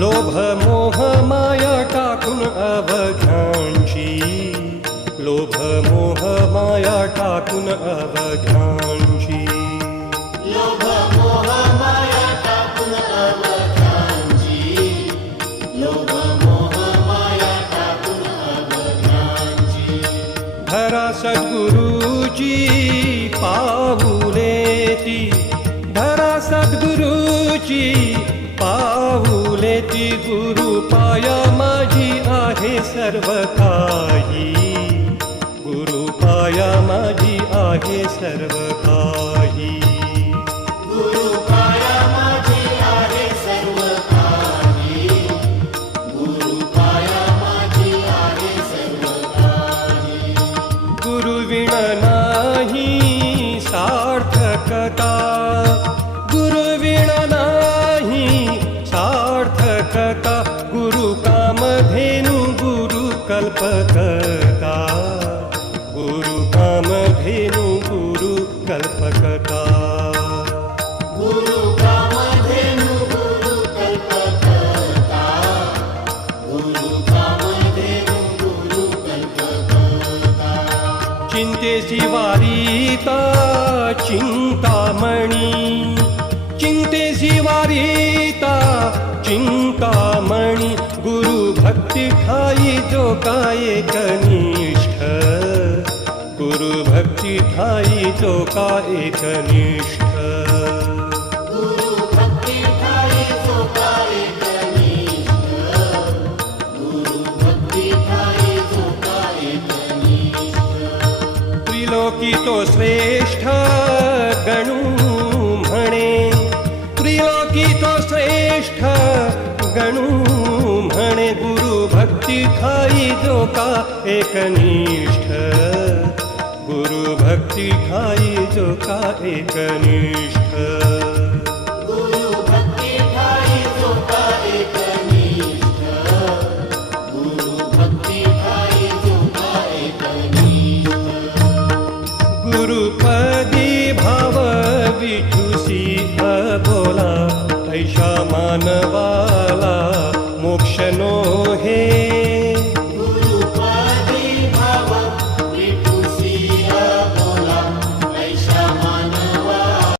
लोभ मोह माया टाकून अवघ्यांची लोभ मोह माया टाकून अवघ्यांची लोभ मोह माया टाकून अवघ्यांची लोभ मोह माया टाकून अवघ्यांची धरा सद्गुरुची पाऊले ती धरा सद्गुरुची आहे सर्व काही गुरु पाया माझी आहे सर्व काही गुरु पाया माझी आहे सर्व काही गुरु पाया माझी आहे सर्व काही गुरुविण नाही सार्थकता। कल्पकता। गुरु गुरु कल्पकता। गुरु कल्पकता। गुरु कामधेनु गुरु कल्पकता। चिंतेची वारीता चिंतामणी। चिंतेची वारीता चिंतामणी। भक्ती ठाई जो काय कनिष्ठ। गुरु भक्ती ठाई जो काय कनिष्ठ। गुरु भक्ती ठाई जो काय कनिष्ठ। गुरु भक्ती ठाई जो काय कनिष्ठ। त्रिलोकी तो श्रेष्ठ गणू म्हणे। त्रिलोकी तो श्रेष्ठ गणू म्हणे गुरु भक्ती जो का एकनिष्ठ गुरु भक्ति खाई जो का एक निष्ठ। मानवा